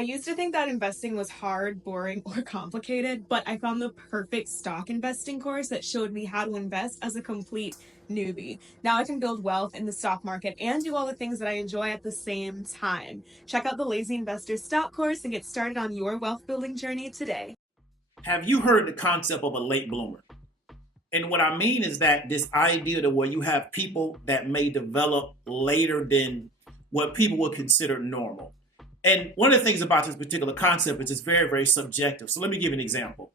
I used to think that investing was hard, boring, or complicated, but I found the perfect stock investing course that showed me how to invest as a complete newbie. Now I can build wealth in the stock market and do all the things that I enjoy at the same time. Check out the Lazy Investor Stock course and get started on your wealth building journey today. Have you heard the concept of a late bloomer? And what I mean is that this idea that where you have people that may develop later than what people would consider normal. And one of the things about this particular concept is it's very, very subjective. So let me give you an example.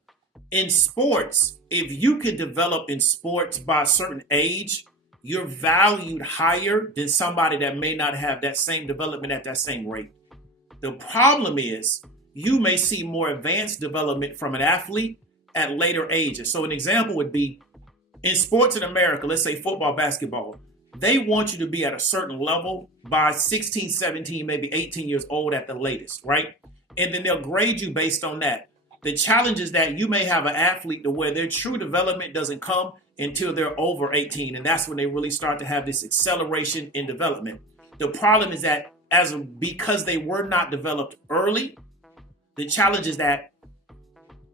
In sports, if you could develop in sports by a certain age, you're valued higher than somebody that may not have that same development at that same rate. The problem is you may see more advanced development from an athlete at later ages. So an example would be in sports in America, let's say football, basketball, they want you to be at a certain level by 16, 17, maybe 18 years old at the latest, right? And then they'll grade you based on that. The challenge is that you may have an athlete to where their true development doesn't come until they're over 18. And that's when they really start to have this acceleration in development. The problem is that because they were not developed early, the challenge is that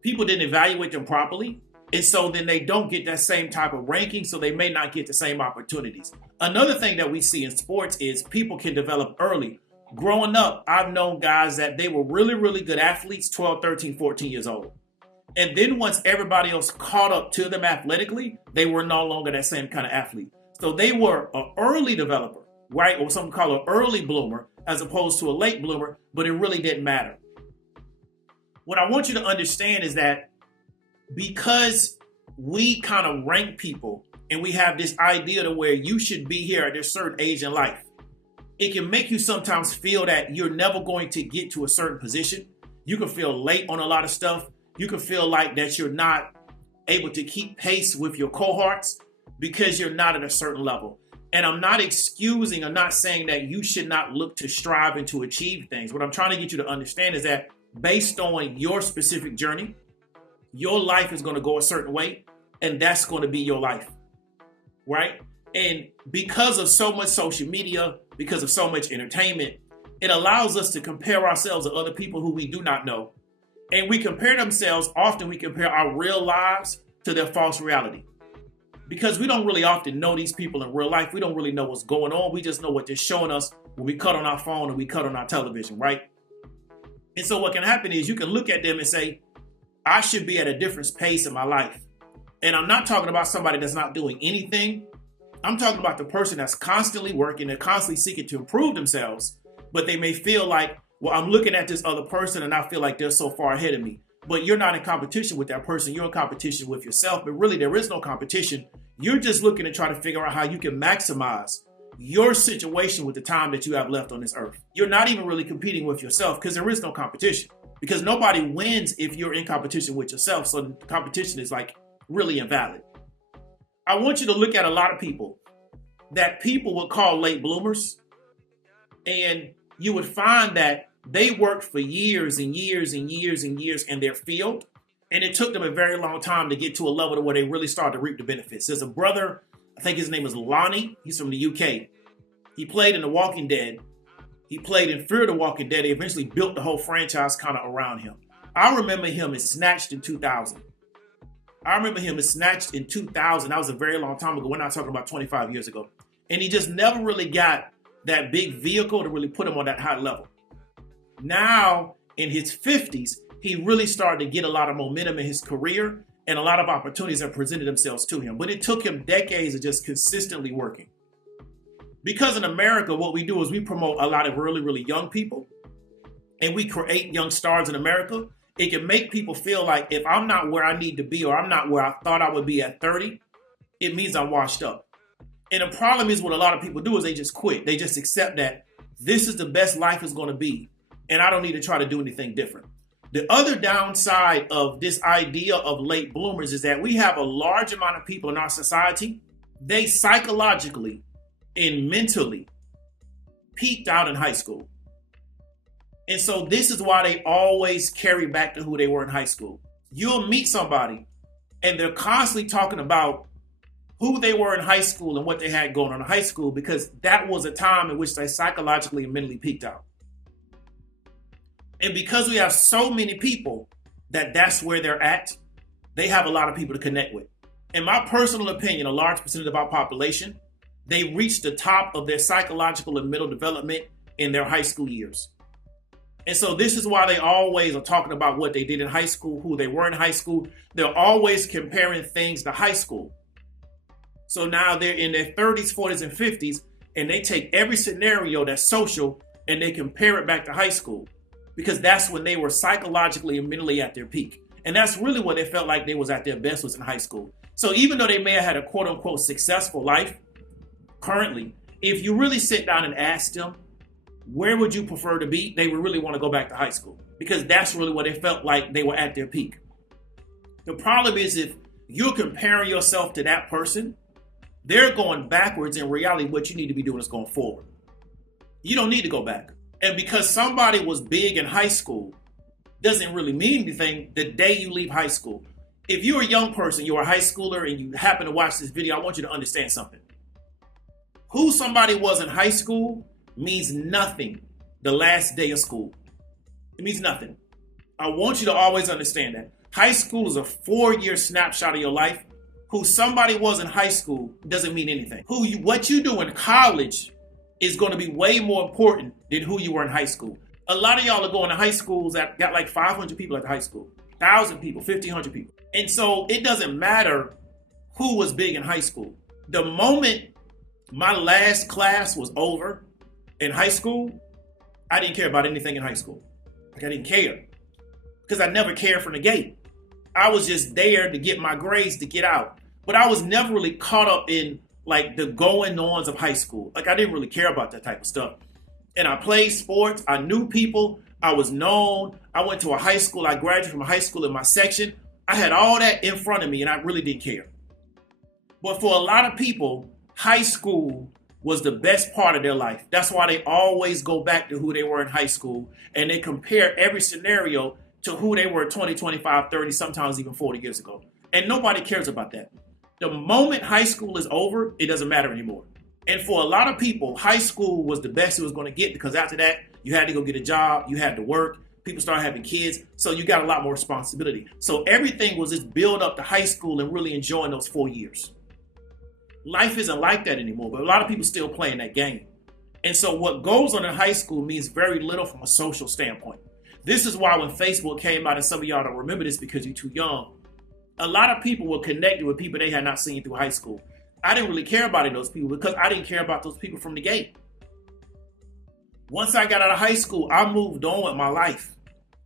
people didn't evaluate them properly. And so then they don't get that same type of ranking, so they may not get the same opportunities. Another thing that we see in sports is people can develop early. Growing up, I've known guys that they were really, really good athletes, 12, 13, 14 years old. And then once everybody else caught up to them athletically, they were no longer that same kind of athlete. So they were an early developer, right? Or something called an early bloomer as opposed to a late bloomer, but it really didn't matter. What I want you to understand is that because we kind of rank people and we have this idea to where you should be here at a certain age in life, it can make you sometimes feel that you're never going to get to a certain position. You can feel late on a lot of stuff. You can feel like that you're not able to keep pace with your cohorts because you're not at a certain level. And I'm not excusing or not saying that you should not look to strive and to achieve things. What I'm trying to get you to understand is that based on your specific journey, your life is going to go a certain way, and that's going to be your life, right? And because of so much social media, because of so much entertainment, it allows us to compare ourselves to other people who we do not know. And we compare themselves, often we compare our real lives to their false reality. Because we don't really often know these people in real life. We don't really know what's going on. We just know what they're showing us when we cut on our phone and we cut on our television, right? And so what can happen is you can look at them and say, I should be at a different pace in my life. And I'm not talking about somebody that's not doing anything. I'm talking about the person that's constantly working, they're constantly seeking to improve themselves, but they may feel like, well, I'm looking at this other person and I feel like they're so far ahead of me. But you're not in competition with that person. You're in competition with yourself. But really, there is no competition. You're just looking to try to figure out how you can maximize your situation with the time that you have left on this earth. You're not even really competing with yourself because there is no competition. Because nobody wins if you're in competition with yourself. So the competition is like really invalid. I want you to look at a lot of people that people would call late bloomers. And you would find that they worked for years and years and years and years in their field. And it took them a very long time to get to a level to where they really started to reap the benefits. There's a brother, I think his name is Lonnie. He's from the UK. He played in The Walking Dead. He played in Fear the Walking Dead. They eventually built the whole franchise kind of around him. I remember him as Snatched in 2000. That was a very long time ago. We're not talking about 25 years ago. And he just never really got that big vehicle to really put him on that high level. Now, in his 50s, he really started to get a lot of momentum in his career, and a lot of opportunities have presented themselves to him. But it took him decades of just consistently working. Because in America, what we do is we promote a lot of really, really young people, and we create young stars in America. It can make people feel like if I'm not where I need to be, or I'm not where I thought I would be at 30, it means I'm washed up. And the problem is what a lot of people do is they just quit. They just accept that this is the best life is going to be, and I don't need to try to do anything different. The other downside of this idea of late bloomers is that we have a large amount of people in our society, they psychologically and mentally peaked out in high school. And so this is why they always carry back to who they were in high school. You'll meet somebody and they're constantly talking about who they were in high school and what they had going on in high school, because that was a time in which they psychologically and mentally peaked out. And because we have so many people that's where they're at, they have a lot of people to connect with. In my personal opinion, a large percentage of our population, they reach the top of their psychological and mental development in their high school years. And so this is why they always are talking about what they did in high school, who they were in high school. They're always comparing things to high school. So now they're in their 30s, 40s, and 50s, and they take every scenario that's social and they compare it back to high school, because that's when they were psychologically and mentally at their peak. And that's really what they felt like they was at their best, was in high school. So even though they may have had a quote unquote successful life currently, if you really sit down and ask them, where would you prefer to be? They would really want to go back to high school, because that's really what they felt like they were at their peak. The problem is, if you're comparing yourself to that person, they're going backwards. In reality, what you need to be doing is going forward. You don't need to go back. And because somebody was big in high school doesn't really mean anything the day you leave high school. If you're a young person, you're a high schooler, and you happen to watch this video, I want you to understand something. Who somebody was in high school means nothing the last day of school. It means nothing. I want you to always understand that. High school is a 4-year snapshot of your life. Who somebody was in high school doesn't mean anything. What you do in college is going to be way more important than who you were in high school. A lot of y'all are going to high schools that got like 500 people at the high school, 1,000 people, 1,500 people. And so it doesn't matter who was big in high school. The moment my last class was over in high school, I didn't care about anything in high school. Like, I didn't care, because I never cared from the gate. I was just there to get my grades to get out. But I was never really caught up in like the going-ons of high school. Like, I didn't really care about that type of stuff. And I played sports. I knew people. I was known. I went to a high school. I graduated from high school in my section. I had all that in front of me, and I really didn't care. But for a lot of people, high school was the best part of their life. That's why they always go back to who they were in high school, and they compare every scenario to who they were 20, 25, 30, sometimes even 40 years ago. And nobody cares about that. The moment high school is over, it doesn't matter anymore. And for a lot of people, high school was the best it was going to get, because after that, you had to go get a job, you had to work, people started having kids, so you got a lot more responsibility. So everything was just build up to high school and really enjoying those 4 years. Life isn't like that anymore, but a lot of people still playing that game. And so what goes on in high school means very little from a social standpoint. This is why when Facebook came out, and some of y'all don't remember this because you're too young, a lot of people were connected with people they had not seen through high school. I didn't really care about those people, because I didn't care about those people from the gate. Once I got out of high school, I moved on with my life.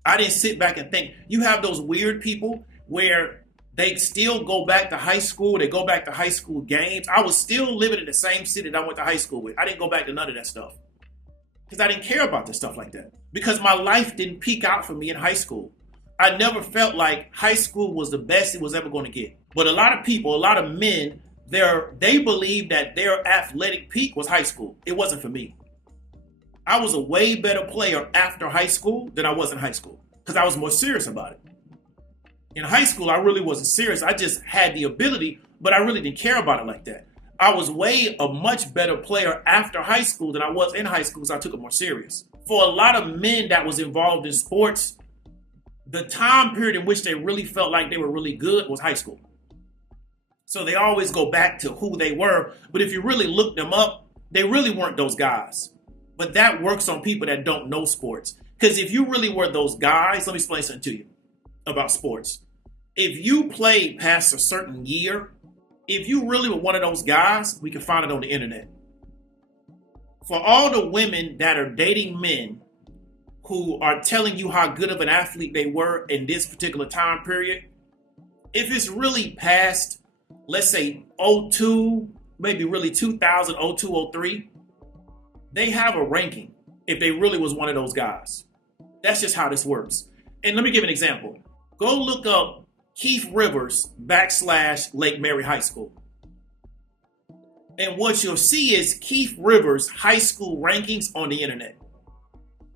I didn't sit back and think. You have those weird people where they still go back to high school. They go back to high school games. I was still living in the same city that I went to high school with. I didn't go back to none of that stuff, because I didn't care about this stuff like that, because my life didn't peak out for me in high school. I never felt like high school was the best it was ever going to get. But a lot of people, a lot of men, they believe that their athletic peak was high school. It wasn't for me. I was a way better player after high school than I was in high school, because I was more serious about it. In high school, I really wasn't serious. I just had the ability, but I really didn't care about it like that. I was a much better player after high school than I was in high school, because I took it more serious. For a lot of men that was involved in sports, the time period in which they really felt like they were really good was high school. So they always go back to who they were. But if you really look them up, they really weren't those guys. But that works on people that don't know sports. Because if you really were those guys, let me explain something to you about sports. If you played past a certain year, if you really were one of those guys, we can find it on the internet. For all the women that are dating men who are telling you how good of an athlete they were in this particular time period, if it's really past, let's say 02, maybe really 2000, 02, 03, they have a ranking if they really was one of those guys. That's just how this works. And let me give an example. Go look up Keith Rivers / Lake Mary High School. And what you'll see is Keith Rivers high school rankings on the internet.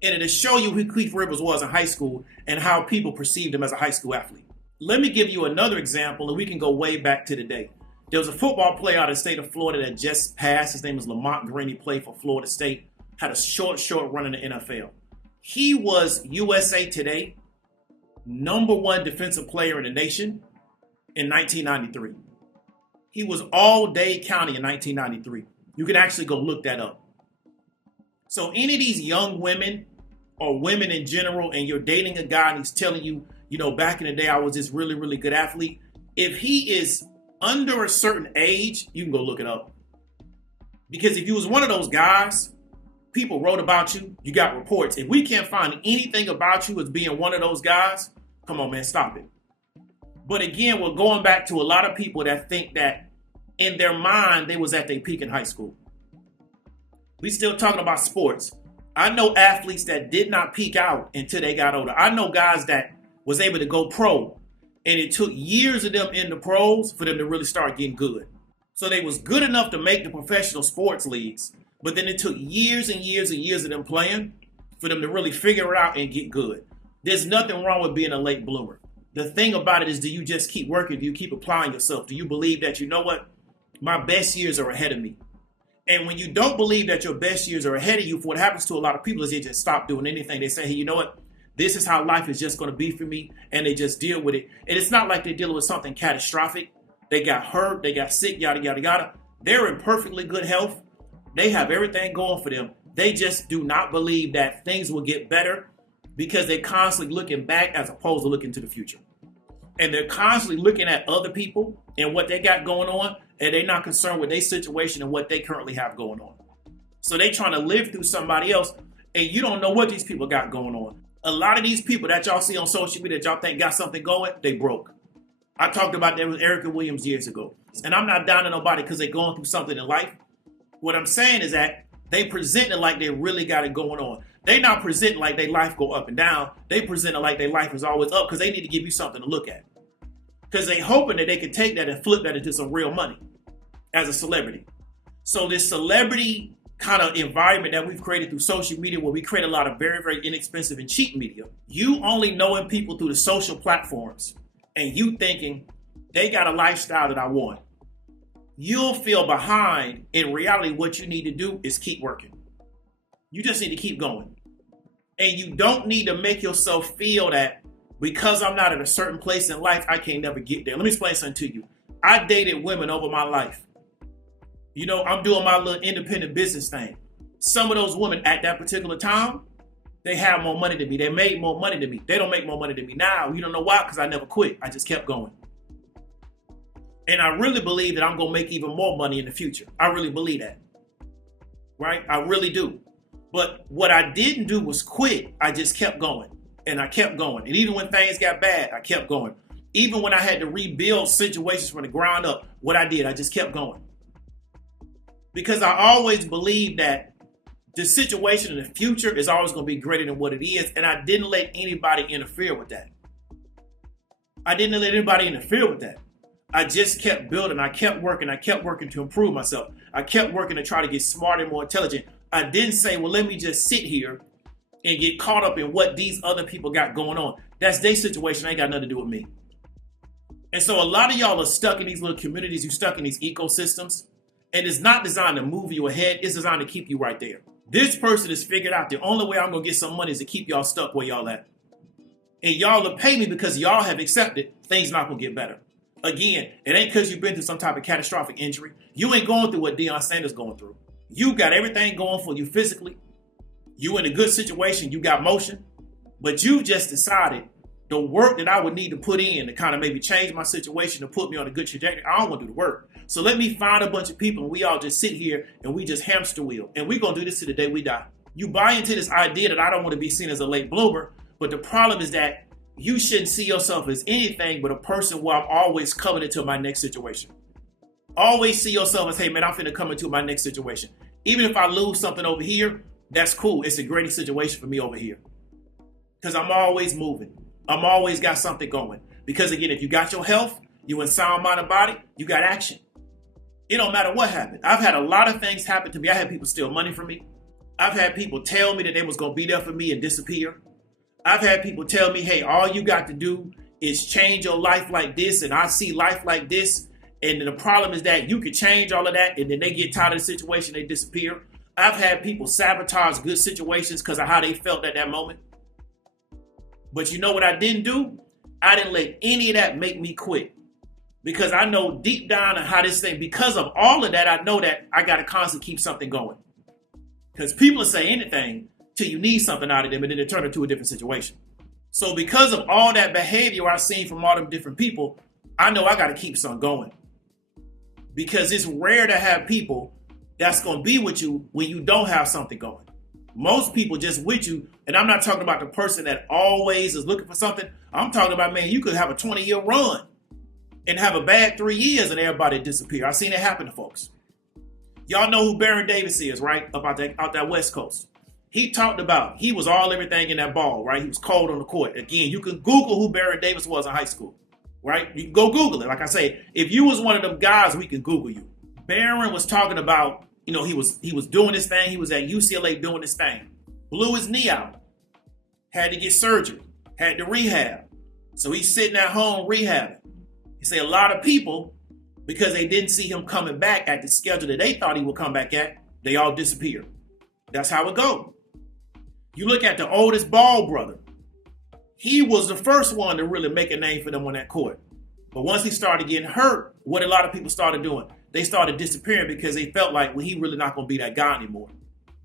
And it'll show you who Keith Rivers was in high school and how people perceived him as a high school athlete. Let me give you another example, and we can go way back to the day. There was a football player out of the state of Florida that just passed. His name was Lamont Green. He played for Florida State, had a short run in the NFL. He was USA Today #1 defensive player in the nation in 1993. He was All-Day County in 1993. You can actually go look that up. So any of these young women or women in general, and you're dating a guy and he's telling you, back in the day, I was this really, really good athlete. If he is under a certain age, you can go look it up. Because if you was one of those guys, people wrote about you, you got reports. If we can't find anything about you as being one of those guys, come on, man, stop it. But again, we're going back to a lot of people that think that in their mind, they was at their peak in high school. We still talking about sports. I know athletes that did not peak out until they got older. I know guys that was able to go pro, and it took years of them in the pros for them to really start getting good. So they was good enough to make the professional sports leagues, but then it took years and years and years of them playing for them to really figure it out and get good. There's nothing wrong with being a late bloomer. The thing about it is, do you just keep working? Do you keep applying yourself? Do you believe that, my best years are ahead of me? And when you don't believe that your best years are ahead of you, what happens to a lot of people is they just stop doing anything. They say, hey, this is how life is just going to be for me. And they just deal with it. And it's not like they're dealing with something catastrophic. They got hurt. They got sick, yada, yada, yada. They're in perfectly good health. They have everything going for them. They just do not believe that things will get better because they're constantly looking back as opposed to looking to the future. And they're constantly looking at other people and what they got going on, and they're not concerned with their situation and what they currently have going on. So they're trying to live through somebody else, and you don't know what these people got going on. A lot of these people that y'all see on social media that y'all think got something going, they broke. I talked about that with Erica Williams years ago. And I'm not down to nobody because they're going through something in life. What I'm saying is that they present it like they really got it going on. They not presenting like their life go up and down. They present it like their life is always up because they need to give you something to look at. Because they hoping that they can take that and flip that into some real money as a celebrity. So this celebrity kind of environment that we've created through social media, where we create a lot of very, very inexpensive and cheap media, you only knowing people through the social platforms and you thinking they got a lifestyle that I want, you'll feel behind. In reality, what you need to do is keep working. You just need to keep going. And you don't need to make yourself feel that because I'm not at a certain place in life, I can't never get there. Let me explain something to you. I dated women over my life. I'm doing my little independent business thing. Some of those women at that particular time, they have more money than me. They made more money than me. They don't make more money than me now. You don't know why? Because I never quit. I just kept going. And I really believe that I'm going to make even more money in the future. I really believe that. Right? I really do. But what I didn't do was quit. I just kept going. And I kept going. And even when things got bad, I kept going. Even when I had to rebuild situations from the ground up, what I did, I just kept going. Because I always believed that the situation in the future is always going to be greater than what it is. And I didn't let anybody interfere with that. I didn't let anybody interfere with that. I just kept building. I kept working. I kept working to improve myself. I kept working to try to get smarter and more intelligent. I didn't say, well, let me just sit here and get caught up in what these other people got going on. That's their situation. Ain't got nothing to do with me. And so a lot of y'all are stuck in these little communities. You're stuck in these ecosystems. And it's not designed to move you ahead. It's designed to keep you right there. This person has figured out the only way I'm going to get some money is to keep y'all stuck where y'all at. And y'all will pay me because y'all have accepted things not going to get better. Again, it ain't because you've been through some type of catastrophic injury. You ain't going through what Deion Sanders going through. You got everything going for you physically. You in a good situation. You got motion. But you just decided the work that I would need to put in to kind of maybe change my situation to put me on a good trajectory, I don't want to do the work. So let me find a bunch of people and we all just sit here and we just hamster wheel. And we're going to do this to the day we die. You buy into this idea that I don't want to be seen as a late bloomer. But the problem is that you shouldn't see yourself as anything but a person where I'm always coming into my next situation. Always see yourself as, hey, man, I'm finna come into my next situation. Even if I lose something over here, that's cool. It's a great situation for me over here. Because I'm always moving. I'm always got something going. Because again, if you got your health, you in sound mind and body, you got action. It don't matter what happened. I've had a lot of things happen to me. I had people steal money from me. I've had people tell me that they was going to be there for me and disappear. I've had people tell me, hey, all you got to do is change your life like this, and I see life like this. And the problem is that you can change all of that, and then they get tired of the situation, they disappear. I've had people sabotage good situations because of how they felt at that moment. But you know what I didn't do? I didn't let any of that make me quit. Because I know deep down on how this thing, because of all of that, I know that I got to constantly keep something going. Because people will say anything till you need something out of them and then it turn into a different situation. So because of all that behavior I've seen from all them different people, I know I got to keep something going. Because it's rare to have people that's going to be with you when you don't have something going. Most people just with you, and I'm not talking about the person that always is looking for something. I'm talking about, man, you could have a 20-year run and have a bad 3 years and everybody disappear. I've seen it happen to folks. Y'all know who Baron Davis is, right? Up out that West Coast. He talked about, he was all everything in that ball, right? He was cold on the court. Again, you can Google who Baron Davis was in high school, right? You can go Google it. Like I say, if you was one of them guys, we can Google you. Baron was talking about, you know, he was doing this thing. He was at UCLA doing this thing. Blew his knee out. Had to get surgery. Had to rehab. So he's sitting at home rehabbing. He say a lot of people, because they didn't see him coming back at the schedule that they thought he would come back at, they all disappeared. That's how it goes. You look at the oldest Ball brother. He was the first one to really make a name for them on that court. But once he started getting hurt, what a lot of people started doing, they started disappearing because they felt like, well, he really not going to be that guy anymore.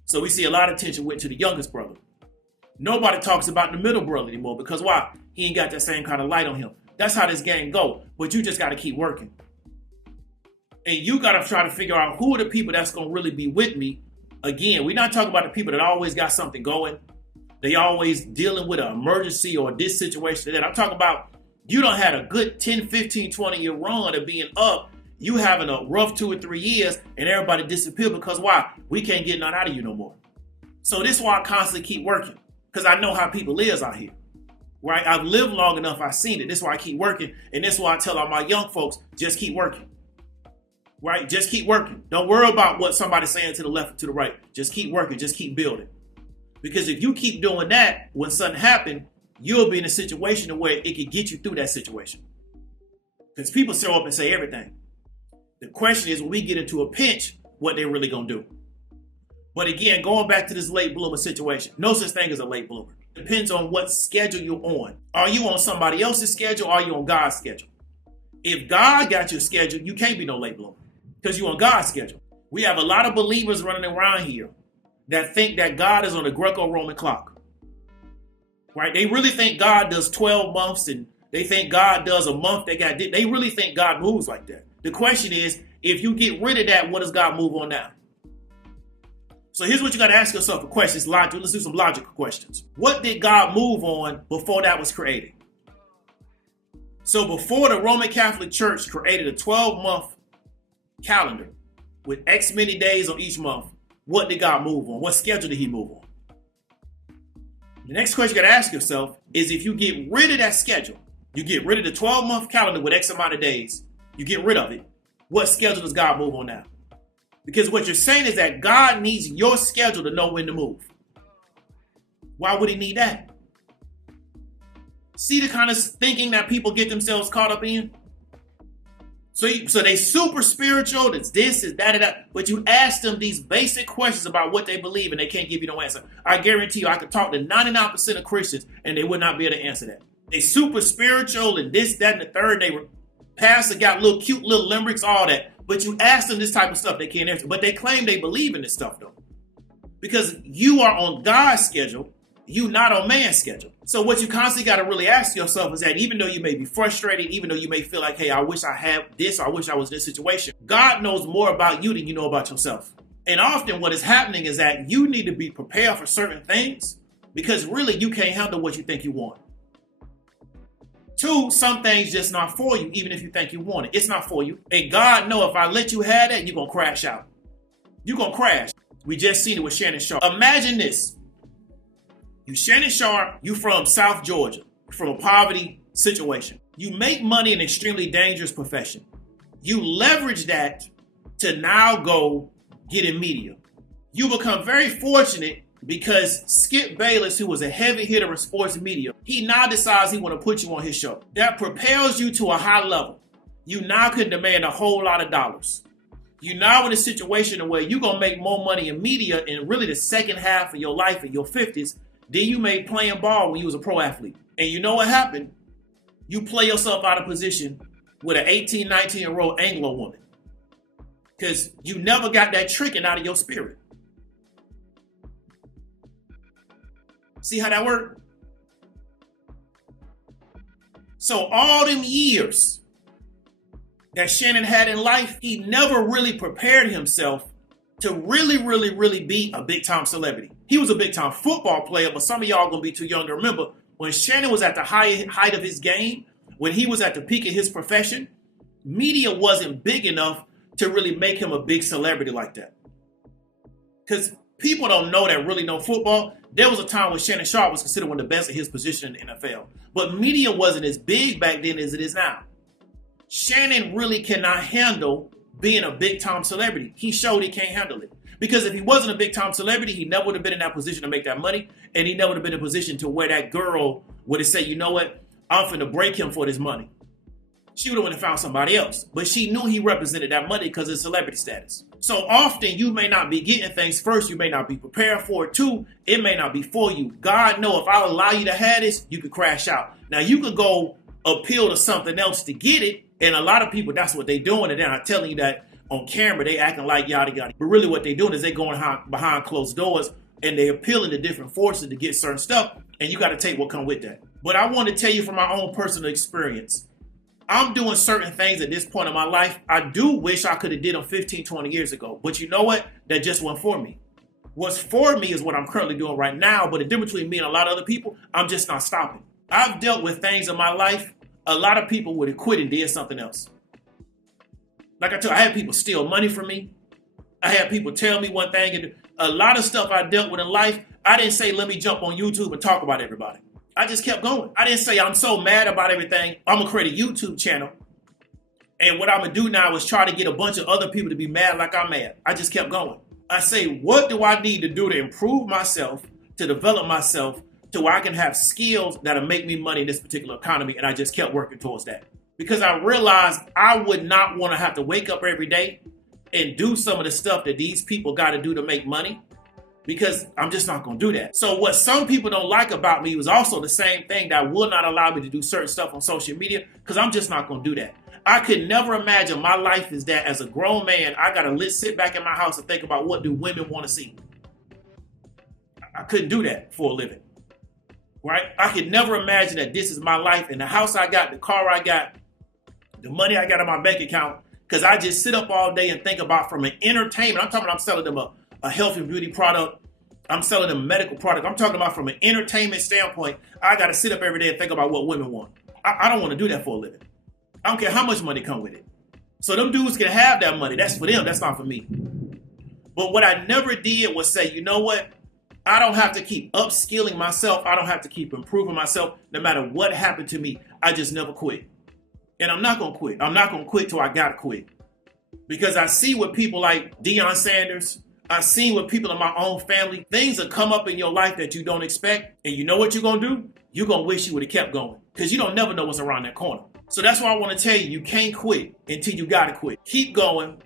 So we see a lot of attention went to the youngest brother. Nobody talks about the middle brother anymore because why? He ain't got that same kind of light on him. That's how this game go. But you just got to keep working. And you got to try to figure out who are the people that's going to really be with me. Again, we're not talking about the people that always got something going. They always dealing with an emergency or this situation. That I'm talking about, you don't had a good 10, 15, 20-year run of being up. You having a rough 2 or 3 years and everybody disappear because why? We can't get none out of you no more. So this is why I constantly keep working because I know how people is out here. Right? I've lived long enough. I've seen it. This is why I keep working. And this is why I tell all my young folks, just keep working. Right? Just keep working. Don't worry about what somebody's saying to the left or to the right. Just keep working. Just keep building. Because if you keep doing that, when something happens, you'll be in a situation where it can get you through that situation. Because people show up and say everything. The question is, when we get into a pinch, what they're really going to do. But again, going back to this late bloomer situation, no such thing as a late bloomer. Depends on what schedule you're on. Are you on somebody else's schedule or are you on God's schedule? If God got your schedule, you can't be no late bloomer because you're on God's schedule. We have a lot of believers running around here that think that God is on a Greco-Roman clock. Right? They really think God does 12 months and they think God does a month. They really think God moves like that. The question is, if you get rid of that, what does God move on now? So here's what you got to ask yourself for questions. Let's do some logical questions. What did God move on before that was created? So before the Roman Catholic Church created a 12-month calendar with X many days on each month, what did God move on? What schedule did he move on? The next question you got to ask yourself is if you get rid of that schedule, you get rid of the 12-month calendar with X amount of days, you get rid of it, what schedule does God move on now? Because what you're saying is that God needs your schedule to know when to move. Why would he need that? See the kind of thinking that people get themselves caught up in? So they super spiritual, it's this, it's that, but you ask them these basic questions about what they believe and they can't give you no answer. I guarantee you I could talk to 99% of Christians and they would not be able to answer that. They super spiritual and this, that, and the third. They were pastor got little cute little limericks, all that. But you ask them this type of stuff, they can't answer. But they claim they believe in this stuff though. Because you are on God's schedule, you not on man's schedule. So what you constantly got to really ask yourself is that even though you may be frustrated, even though you may feel like, hey, I wish I had this, or I wish I was in this situation, God knows more about you than you know about yourself. And often what is happening is that you need to be prepared for certain things because really you can't handle what you think you want. 2, some things just not for you, even if you think you want it. It's not for you. And God know if I let you have that, you're going to crash out. You're going to crash. We just seen it with Shannon Sharp. Imagine this. You Shannon Sharp, you from South Georgia, from a poverty situation. You make money in an extremely dangerous profession. You leverage that to now go get in media. You become very fortunate because Skip Bayless, who was a heavy hitter in sports media, he now decides he want to put you on his show. That propels you to a high level. You now can demand a whole lot of dollars. You're now in a situation where you're going to make more money in media in really the second half of your life in your 50s than you made playing ball when you was a pro athlete. And you know what happened? You play yourself out of position with an 18, 19-year-old Anglo woman because you never got that tricking out of your spirit. See how that worked? So all them years that Shannon had in life, he never really prepared himself to really be a big-time celebrity. He was a big-time football player, but some of y'all gonna be too young to remember. When Shannon was at the height of his game, when he was at the peak of his profession, media wasn't big enough to really make him a big celebrity like that. Because people don't know that really know football. There was a time when Shannon Sharpe was considered one of the best at his position in the NFL. But media wasn't as big back then as it is now. Shannon really cannot handle being a big-time celebrity. He showed he can't handle it. Because if he wasn't a big-time celebrity, he never would have been in that position to make that money, and he never would have been in a position to where that girl would have said, you know what, I'm finna break him for this money. She would have went and found somebody else. But she knew he represented that money because of celebrity status. So often you may not be getting things first. You may not be prepared for it too. It may not be for you. God knows if I allow you to have this, you could crash out. Now you could go appeal to something else to get it. And a lot of people, that's what they're doing. And then I'm telling you that on camera, they acting like yada yada. But really what they're doing is they're going behind closed doors and they're appealing to different forces to get certain stuff. And you got to take what comes with that. But I want to tell you from my own personal experience, I'm doing certain things at this point in my life. I do wish I could have did them 15, 20 years ago. But you know what? That just wasn't for me. What's for me is what I'm currently doing right now. But the difference between me and a lot of other people, I'm just not stopping. I've dealt with things in my life. A lot of people would have quit and did something else. Like I told you, I had people steal money from me. I had people tell me one thing. And a lot of stuff I dealt with in life, I didn't say, let me jump on YouTube and talk about everybody. I just kept going. I didn't say I'm so mad about everything. I'm going to create a YouTube channel. And what I'm going to do now is try to get a bunch of other people to be mad like I'm mad. I just kept going. I say, what do I need to do to improve myself, to develop myself, to where I can have skills that'll make me money in this particular economy? And I just kept working towards that. Because I realized I would not want to have to wake up every day and do some of the stuff that these people got to do to make money. Because I'm just not going to do that. So what some people don't like about me was also the same thing that will not allow me to do certain stuff on social media, because I'm just not going to do that. I could never imagine my life is that as a grown man, I got to sit back in my house and think about what do women want to see. I couldn't do that for a living, right? I could never imagine that this is my life and the house I got, the car I got, the money I got in my bank account, because I just sit up all day and think about from an entertainment. I'm talking about I'm selling them a health and beauty product. I'm selling them a medical product. I'm talking about from an entertainment standpoint, I got to sit up every day and think about what women want. I don't want to do that for a living. I don't care how much money come with it. So them dudes can have that money. That's for them. That's not for me. But what I never did was say, you know what? I don't have to keep upskilling myself. I don't have to keep improving myself. No matter what happened to me, I just never quit. And I'm not going to quit. I'm not going to quit till I got to quit. Because I see what people like Deion Sanders, I've seen with people in my own family, things that come up in your life that you don't expect. And you know what you're going to do? You're going to wish you would have kept going, because you don't never know what's around that corner. So that's why I want to tell you, you can't quit until you got to quit. Keep going.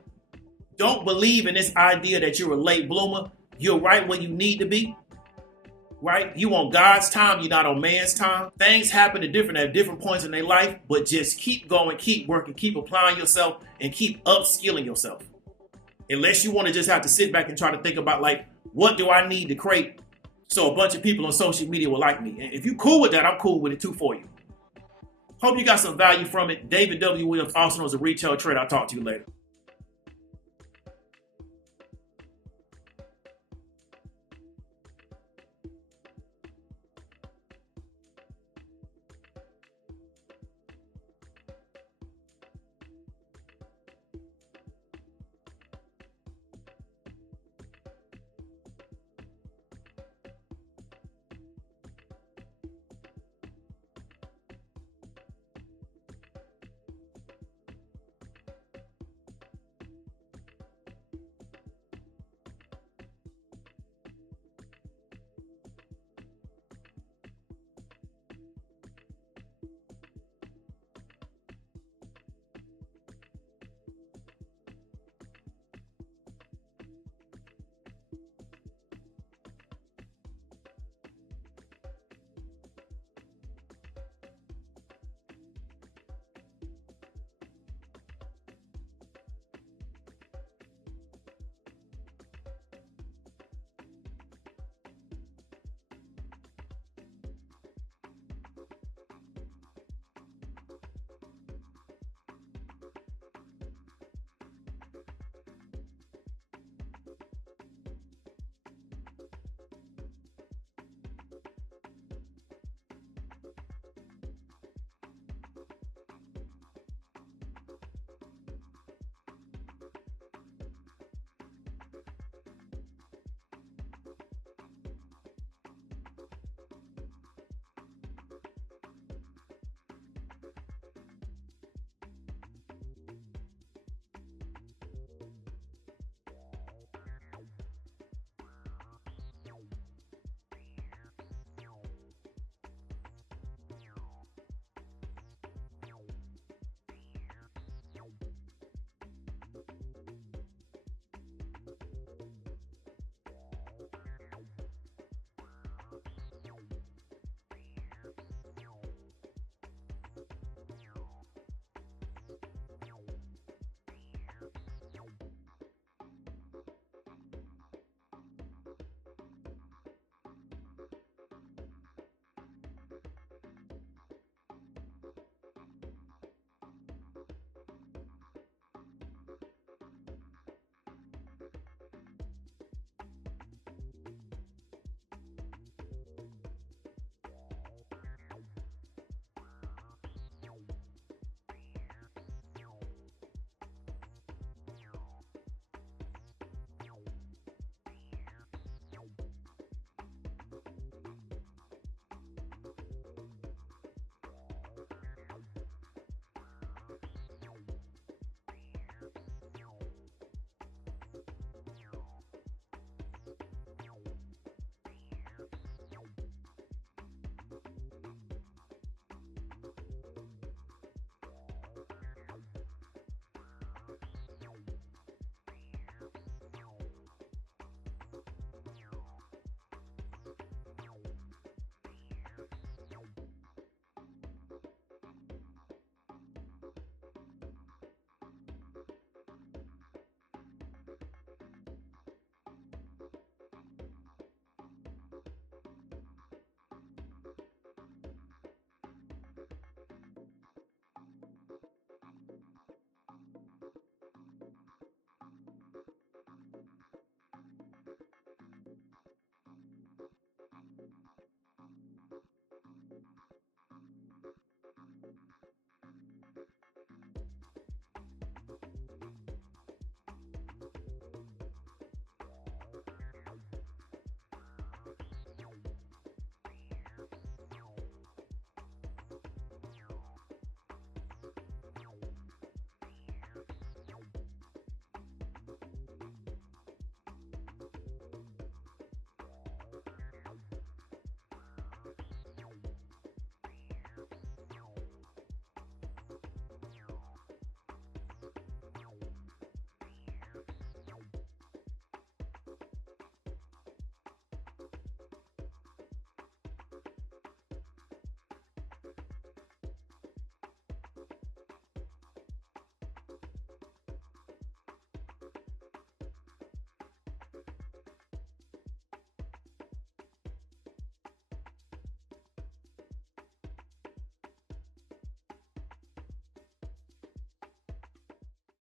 Don't believe in this idea that you're a late bloomer. You're right where you need to be, right? You on God's time. You're not on man's time. Things happen at different points in their life, but just keep going, keep working, keep applying yourself, and keep upskilling yourself. Unless you want to just have to sit back and try to think about, like, what do I need to create so a bunch of people on social media will like me? And if you're cool with that, I'm cool with it too for you. Hope you got some value from it. David W. Williams, also known as a retail trader. I'll talk to you later.